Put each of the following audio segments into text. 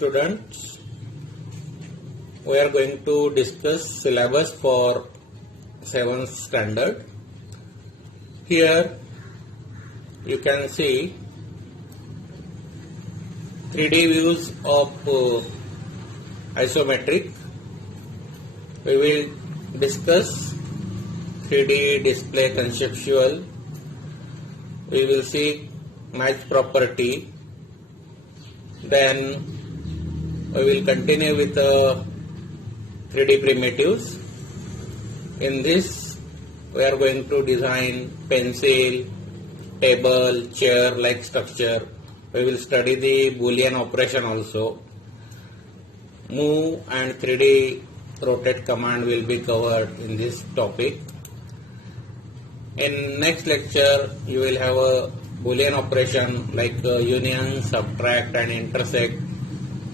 students, we are going to discuss syllabus for 7th standard. Here you can see 3D views of isometric. We will discuss 3D display conceptual. We will see match property. Then we will continue with 3D primitives. In this we are going to design pencil, table, chair like structure. We will study the Boolean operation also. Move and 3D rotate command will be covered in this topic. In next lecture you will have a Boolean operation like union, subtract and intersect.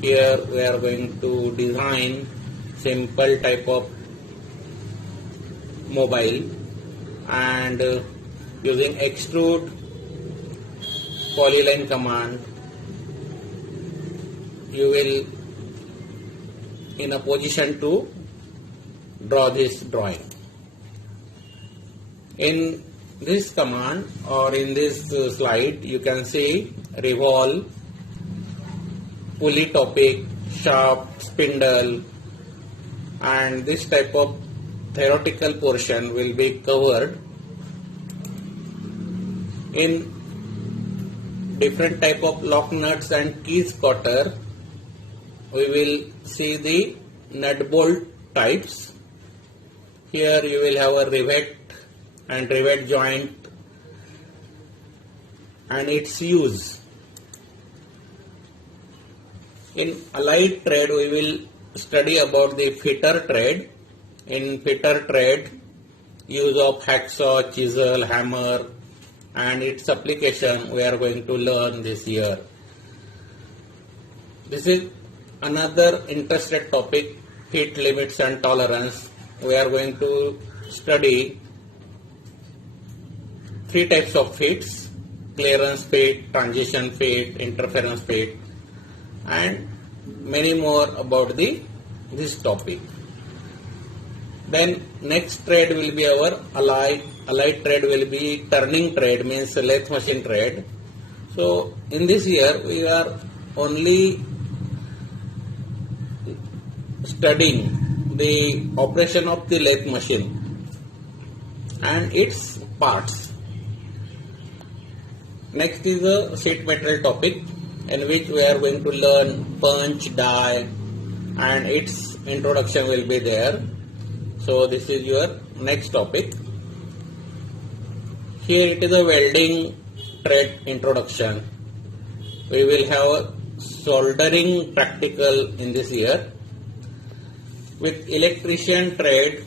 Here we are going to design simple type of mobile and using extrude polyline command you will in a position to draw this drawing. In this command or in this slide you can see revolve, pulley topic, shaft, spindle, and this type of theoretical portion will be covered. In different type of lock nuts and keys cutter we will see the nut bolt types. Here you will have a rivet and rivet joint and its use. In allied trade we will study about the fitter trade. In fitter trade, use of hacksaw, chisel, hammer and its application we are going to learn this year. This is another interested topic, fit limits and tolerance. We are going to study 3 types of fits: clearance fit, transition fit, interference fit, and many more about this topic. Then next trade will be our allied trade will be turning trade, means lathe machine trade. So in this year we are only studying the operation of the lathe machine and its parts. Next is the sheet metal topic, in which we are going to learn punch, die and its introduction will be there. So this is your next topic. Here it is a welding trade introduction. We will have a soldering practical in this year. With electrician trade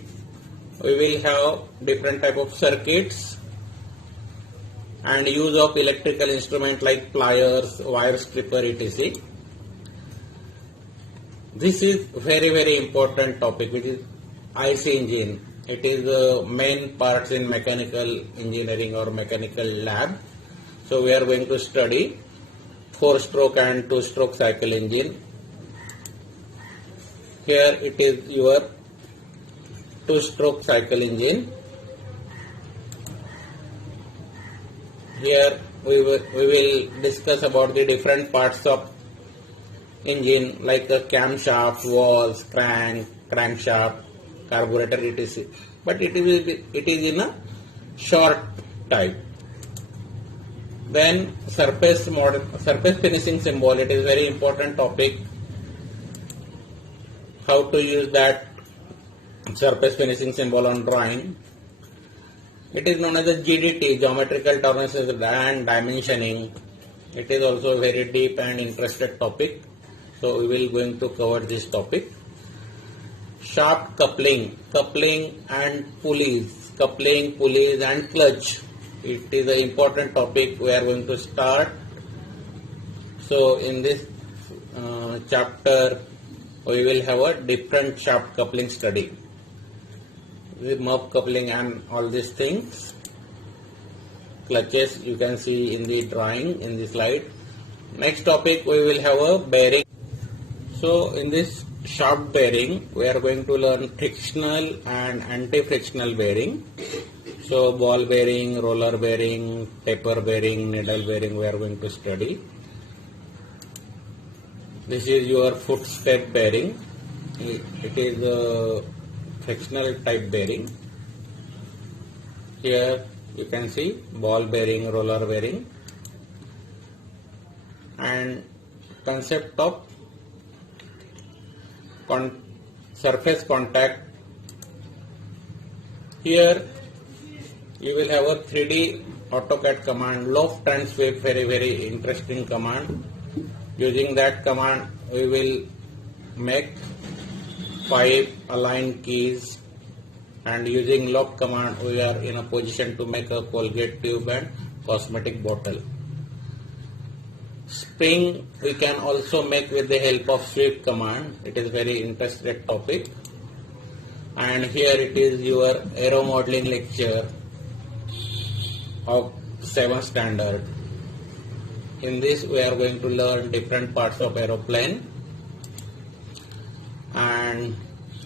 we will have different type of circuits and use of electrical instrument like pliers, wire stripper, etc. This is very important topic, which is IC engine. It is the main parts in mechanical engineering or mechanical lab. So we are going to study 4-stroke and 2-stroke cycle engine. Here it is your 2-stroke cycle engine. Here we will discuss about the different parts of engine like the camshaft, valves, crankshaft, carburetor, etc. But it is in a short type. Then surface finishing symbol. It is very important topic. How to use that surface finishing symbol on drawing. It is known as a GDT, geometrical tolerances and dimensioning. It is also a very deep and interested topic. So we will going to cover this topic. Shaft coupling and pulleys, and clutch. It is an important topic we are going to start. So in this chapter we will have a different shaft coupling study. The mop coupling and all these things. Clutches you can see in the drawing in the slide. Next topic we will have a bearing. So in this shaft bearing, we are going to learn frictional and anti-frictional bearing. So ball bearing, roller bearing, taper bearing, needle bearing we are going to study. This is your footstep bearing. It is a frictional type bearing. Here you can see ball bearing, roller bearing, and concept of surface contact. Here you will have a 3D AutoCAD command, loft and sweep, very interesting command. Using that command we will make 5 aligned keys, and using lock command we are in a position to make a Colgate tube and cosmetic bottle. Spring we can also make with the help of sweep command. It is very interesting topic. And here it is your aero modeling lecture of 7th standard. In this we are going to learn different parts of aeroplane, and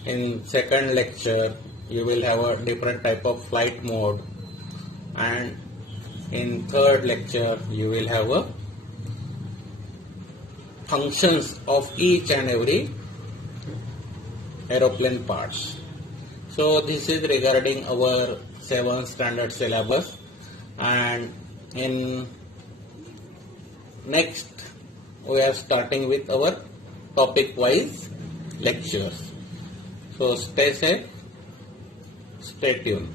in second lecture you will have a different type of flight mode, and in third lecture you will have a functions of each and every aeroplane parts. So this is regarding our 7th standard syllabus, and in next we are starting with our topic wise lectures. So stay safe, stay tuned.